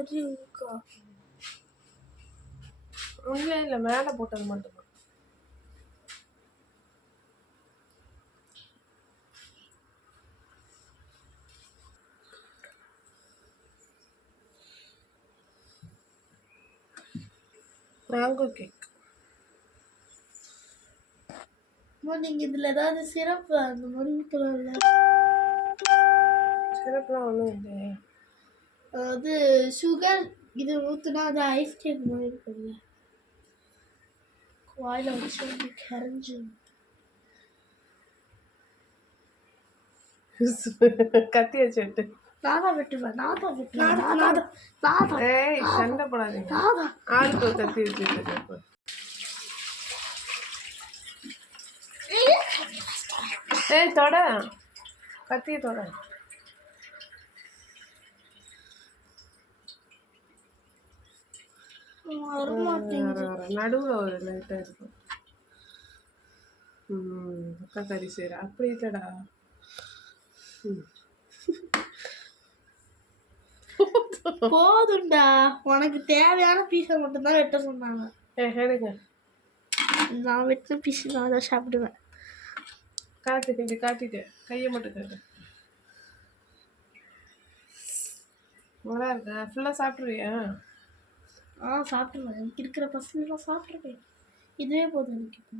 தெரியுங்கக்கா. உள்ள இல்லை, மேலே போட்டது மட்டும். Mango cake. நீங்க இதுல ஏதாவது சிறப்பு அந்த மாதிரி ஊற்றலாம்ல? சிறப்புலாம் ஒன்றும் இல்லையே. அது சுகர் இது ஊற்றுனா அது ஐஸ்கிரீம் மாதிரி இருக்கும்ல, வாயில வச்சு கரைஞ்சி. கத்தி வச்சு விட்டு நாதான் வெட்டுவேன். ஏய் சண்டை போடாதீங்க. ஆளுக்கு ஒரு கத்தி வச்சு விட்டு. ஏய் தொட, கத்தியை தொட. நடுவில் ஒரு லைட்டாக இருக்கும். அக்கா கறி செய்கிற அப்படி இல்லைடா. போதும்டா, உனக்கு தேவையான பீஸை மட்டும்தான் வெட்ட சொன்னாங்க. எடுங்க, நான் வெட்டின பீஸ் நான் தான் சாப்பிடுவேன். காட்டு, இப்படி காட்டிட்டு கையை மட்டும் காட்டு. நல்லா இருக்கா? ஃபுல்லாக சாப்பிட்ருவியா? சாப்பிடுவேன். எனக்கு இருக்கிற பசங்களாம் சாப்பிட்ருவேன். இதுவே போதும் எனக்கு.